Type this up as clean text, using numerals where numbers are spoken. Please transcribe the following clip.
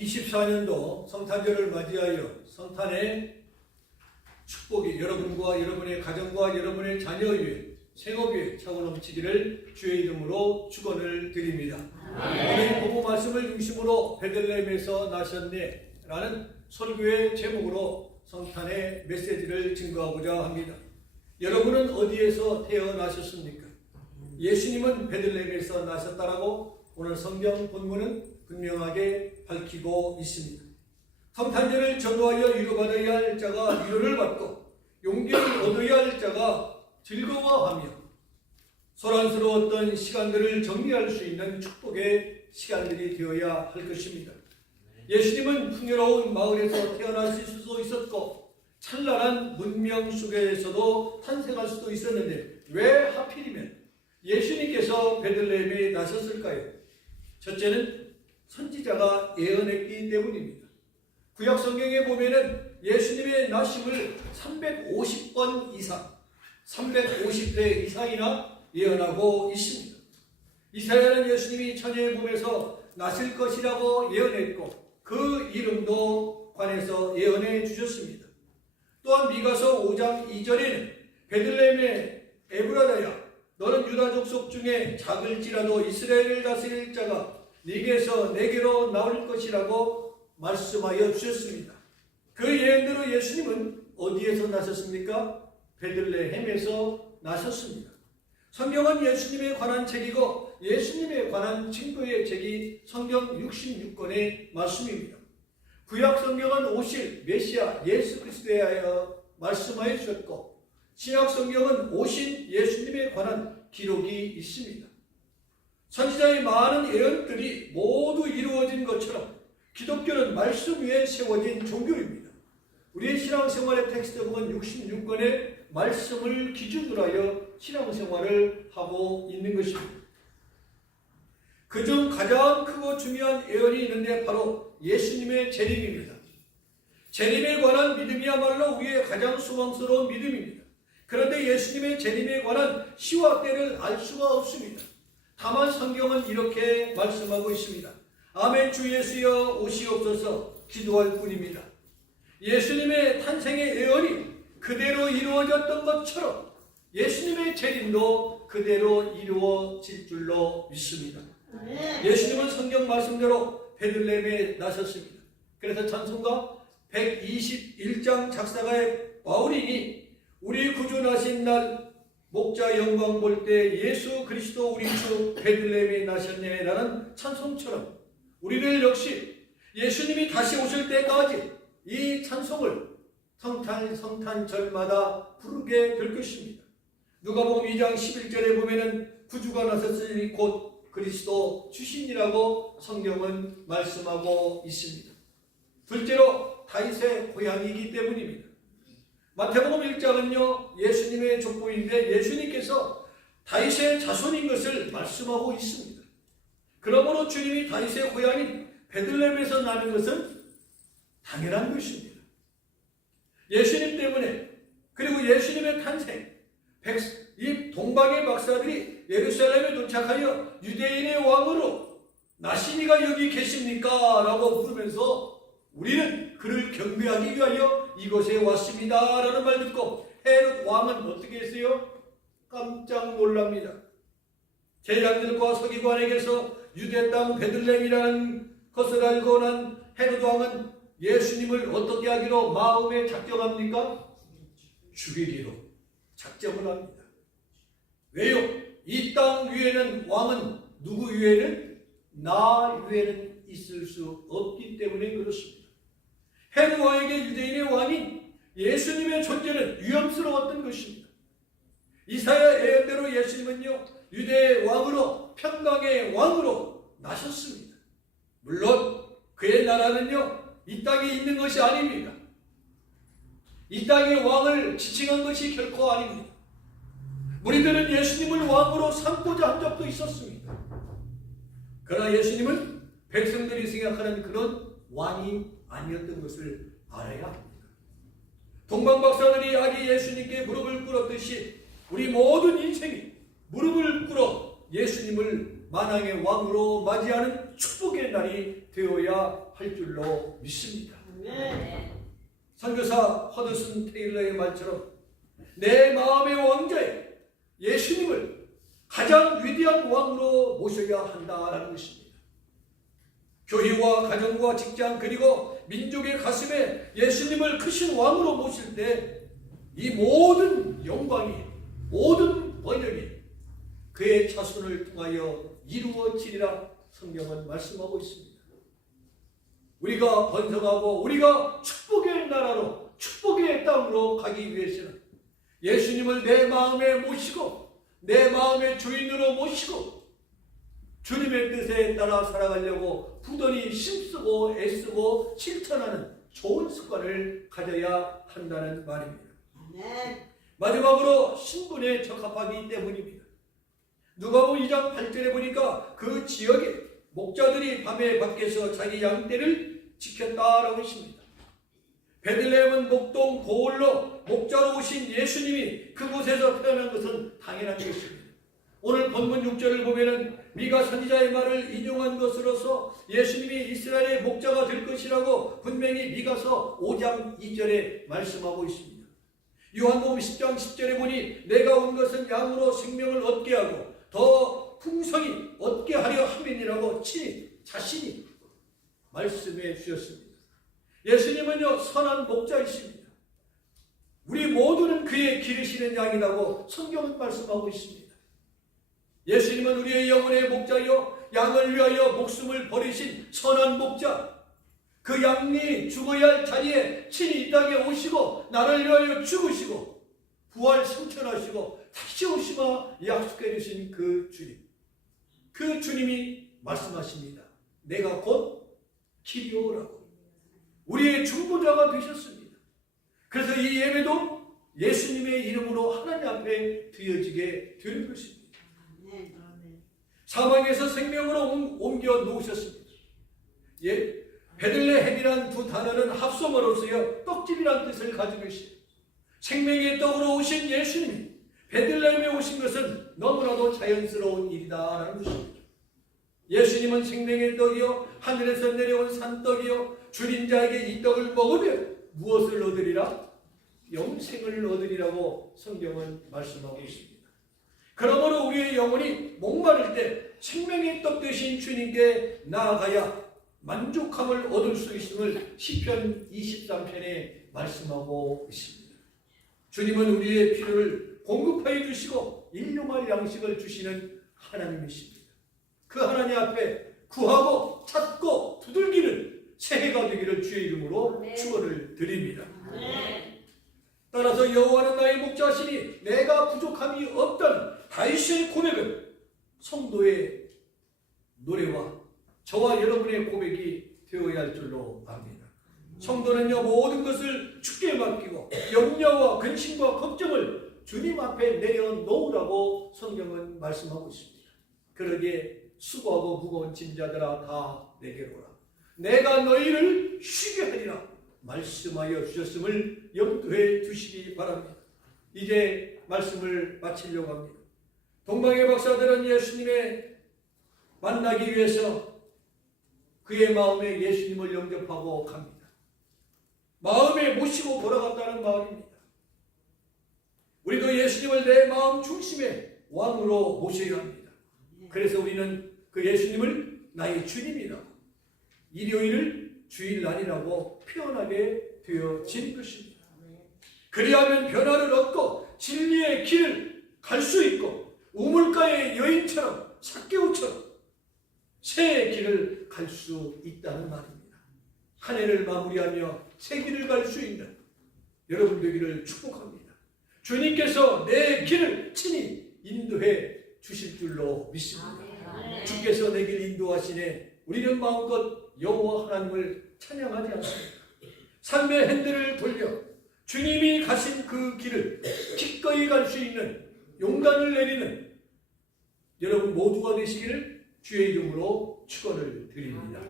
2024년도 성탄절을 맞이하여 성탄의 축복이 여러분과 여러분의 가정과 여러분의 자녀 위에 생업 위에 차고 넘치기를 주의 이름으로 축원을 드립니다. 오늘 보고 말씀을 중심으로 베들레헴에서 나셨네 라는 설교의 제목으로 성탄의 메시지를 증거하고자 합니다. 여러분은 어디에서 태어나셨습니까? 예수님은 베들레헴에서 나셨다라고 오늘 성경 본문은 분명하게 밝히고 있습니다. 성탄절을 전도하여 위로받아야 할 자가 위로를 받고 용기를 얻어야 할 자가 즐거워하며 소란스러웠던 시간들을 정리할 수 있는 축복의 시간들이 되어야 할 것입니다. 예수님은 풍요로운 마을에서 태어나실 수도 있었고 찬란한 문명 속에서도 탄생할 수도 있었는데 왜 하필이면 예수님께서 베들레헴에 나셨을까요? 첫째는 선지자가 예언했기 때문입니다. 구약 성경에 보면은 예수님의 나심을 350번 이상, 350회 이상이나 예언하고 있습니다. 이사야는 예수님이 처녀의 몸에서 나실 것이라고 예언했고 그 이름도 관해서 예언해 주셨습니다. 또한 미가서 5장 2절에는 베들레헴의 에브라다야 너는 유다 족속 중에 작을지라도 이스라엘을 다스릴 자가 네게서 내게로 나올 것이라고 말씀하여 주셨습니다. 그 예언대로 예수님은 어디에서 나셨습니까? 베들레헴에서 나셨습니다. 성경은 예수님에 관한 책이고 예수님에 관한 증거의 책이 성경 66권의 말씀입니다. 구약 성경은 오실 메시아 예수 그리스도에 대하여 말씀하여 주셨고 신약 성경은 오신 예수님에 관한 기록이 있습니다. 선지자의 많은 예언들이 모두 이루어진 것처럼 기독교는 말씀 위에 세워진 종교입니다. 우리의 신앙생활의 텍스트북은 66권의 말씀을 기준으로 하여 신앙생활을 하고 있는 것입니다. 그중 가장 크고 중요한 예언이 있는데 바로 예수님의 재림입니다. 재림에 관한 믿음이야말로 우리의 가장 소망스러운 믿음입니다. 그런데 예수님의 재림에 관한 시와 때를 알 수가 없습니다. 다만 성경은 이렇게 말씀하고 있습니다. 아멘 주 예수여 오시옵소서 기도할 뿐입니다. 예수님의 탄생의 예언이 그대로 이루어졌던 것처럼 예수님의 재림도 그대로 이루어질 줄로 믿습니다. 예수님은 성경 말씀대로 베들레헴에 나셨습니다. 그래서 찬송가 121장 작사가의 바울이 우리 구주 나신 날 목자 영광 볼 때 예수 그리스도 우리 주 베들레헴에 나셨네 라는 찬송처럼 우리들 역시 예수님이 다시 오실 때까지 이 찬송을 성탄절마다 부르게 될 것입니다. 누가복음 2장 11절에 보면은 구주가 나셨으니 곧 그리스도 주신이라고 성경은 말씀하고 있습니다. 둘째로 다윗의 고향이기 때문입니다. 마태복음 1장은요 예수님의 족보인데 예수님께서 다윗의 자손인 것을 말씀하고 있습니다. 그러므로 주님이 다윗의 고향인 베들레헴에서 나는 것은 당연한 것입니다. 예수님 때문에 그리고 예수님의 탄생 이 동방의 박사들이 예루살렘에 도착하여 유대인의 왕으로 나신 이가 여기 계십니까? 라고 부르면서 우리는 그를 경배하기 위하여 이곳에 왔습니다 라는 말 듣고 헤롯 왕은 어떻게 했어요? 깜짝 놀랍니다. 제장들과 서기관에게서 유대 땅 베들레헴이라는 것을 알고 난 헤롯 왕은 예수님을 어떻게 하기로 마음에 작정합니까? 죽이기로 작정을 합니다. 왜요? 이 땅 위에는 왕은 누구 위에는? 나 위에는 있을 수 없기 때문에 그렇습니다. 헤롯 왕에게 유대인의 왕인 예수님의 존재는 위험스러웠던 것입니다. 이사야 예언대로 예수님은요 유대의 왕으로 평강의 왕으로 나셨습니다. 물론 그의 나라는요 이 땅에 있는 것이 아닙니다. 이 땅의 왕을 지칭한 것이 결코 아닙니다. 우리들은 예수님을 왕으로 삼고자 한 적도 있었습니다. 그러나 예수님은 백성들이 생각하는 그런 왕이 아니었던 것을 알아야 합니다. 동방박사들이 아기 예수님께 무릎을 꿇었듯이 우리 모든 인생이 무릎을 꿇어 예수님을 만왕의 왕으로 맞이하는 축복의 날이 되어야 할 줄로 믿습니다. 아멘. 선교사 허드슨 테일러의 말처럼 내 마음의 왕자에 예수님을 가장 위대한 왕으로 모셔야 한다라는 것입니다. 교회와 가정과 직장 그리고 민족의 가슴에 예수님을 크신 왕으로 모실 때 이 모든 영광이 모든 번영이 그의 자손을 통하여 이루어지리라 성경은 말씀하고 있습니다. 우리가 번성하고 우리가 축복의 나라로 축복의 땅으로 가기 위해서는 예수님을 내 마음에 모시고 내 마음의 주인으로 모시고 주님의 뜻에 따라 살아가려고 부단히 힘쓰고 애쓰고 실천하는 좋은 습관을 가져야 한다는 말입니다. 아멘. 마지막으로 신분에 적합하기 때문입니다. 누가복음 2장 8절에 보니까 그 지역에 목자들이 밤에 밖에서 자기 양떼를 지켰다라고 했습니다. 베들레헴은 목동 고을로 목자로 오신 예수님이 그곳에서 태어난 것은 당연한 것입니다. 오늘 본문 6절을 보면은 미가 선지자의 말을 인용한 것으로서 예수님이 이스라엘의 목자가 될 것이라고 분명히 미가서 5장 2절에 말씀하고 있습니다. 요한복음 10장 10절에 보니 내가 온 것은 양으로 생명을 얻게 하고 더 풍성히 얻게 하려 함이니라고 자신이 말씀해 주셨습니다. 예수님은요 선한 목자이십니다. 우리 모두는 그의 기르시는 양이라고 성경은 말씀하고 있습니다. 예수님은 우리의 영혼의 목자요 양을 위하여 목숨을 버리신 선한 목자, 그 양이 죽어야 할 자리에 친히 이 땅에 오시고 나를 위하여 죽으시고 부활 승천하시고 다시 오시마 약속해 주신 그 주님, 그 주님이 말씀하십니다. 내가 곧 길이오라고 우리의 중보자가 되셨습니다. 그래서 이 예배도 예수님의 이름으로 하나님 앞에 드려지게 되는 것입니다. 사망에서 생명으로 옮겨 놓으셨습니다. 베들레헴이란 두 단어는 합성어로서요 떡집이란 뜻을 가지고 있어요. 생명의 떡으로 오신 예수님이 베들레헴에 오신 것은 너무나도 자연스러운 일이다라는 것입니다. 예수님은 생명의 떡이요 하늘에서 내려온 산떡이요 줄인 자에게 이 떡을 먹으면 무엇을 얻으리라? 영생을 얻으리라고 성경은 말씀하고 있습니다. 그러므로 우리의 영혼이 목마를 때 생명의 떡 되신 주님께 나아가야 만족함을 얻을 수 있음을 시편 23편에 말씀하고 있습니다. 주님은 우리의 필요를 공급하여 주시고 일용할 양식을 주시는 하나님이십니다. 그 하나님 앞에 구하고 찾고 두들기는 새해가 되기를 주의 이름으로 축원을 드립니다. 따라서 여호와는 나의 목자시니 내가 부족함이 없다는 다윗의 고백은 성도의 노래와 저와 여러분의 고백이 되어야 할 줄로 압니다. 성도는요 모든 것을 주께 맡기고 염려와 근심과 걱정을 주님 앞에 내려놓으라고 성경은 말씀하고 있습니다. 그러기에 수고하고 무거운 짐자들아 다 내게로 오라. 내가 너희를 쉬게 하리라 말씀하여 주셨음을 염두해 두시기 바랍니다. 이제 말씀을 마치려고 합니다. 동방의 박사들은 예수님의 만나기 위해서 그의 마음에 예수님을 영접하고 갑니다. 마음에 모시고 돌아갔다는 말입니다. 우리도 예수님을 내 마음 중심에 왕으로 모셔야 합니다. 그래서 우리는 그 예수님을 나의 주님이라고 일요일을 주일날이라고 표현하게 되어진 것입니다. 그리하면 변화를 얻고 진리의 길을 갈 수 있고 우물가의 여인처럼 삭개오처럼 새의 길을 갈 수 있다는 말입니다. 한 해를 마무리하며 새 길을 갈 수 있는 여러분 되기를 축복합니다. 주님께서 내 길을 친히 인도해 주실 줄로 믿습니다. 주께서 내 길 인도하시네 우리는 마음껏 여호와 하나님을 찬양하지 않습니까? 삶의 핸들을 돌려 주님이 가신 그 길을 기꺼이 갈 수 있는 용단을 내리는 여러분 모두가 되시기를 주의 이름으로 축원을 드립니다.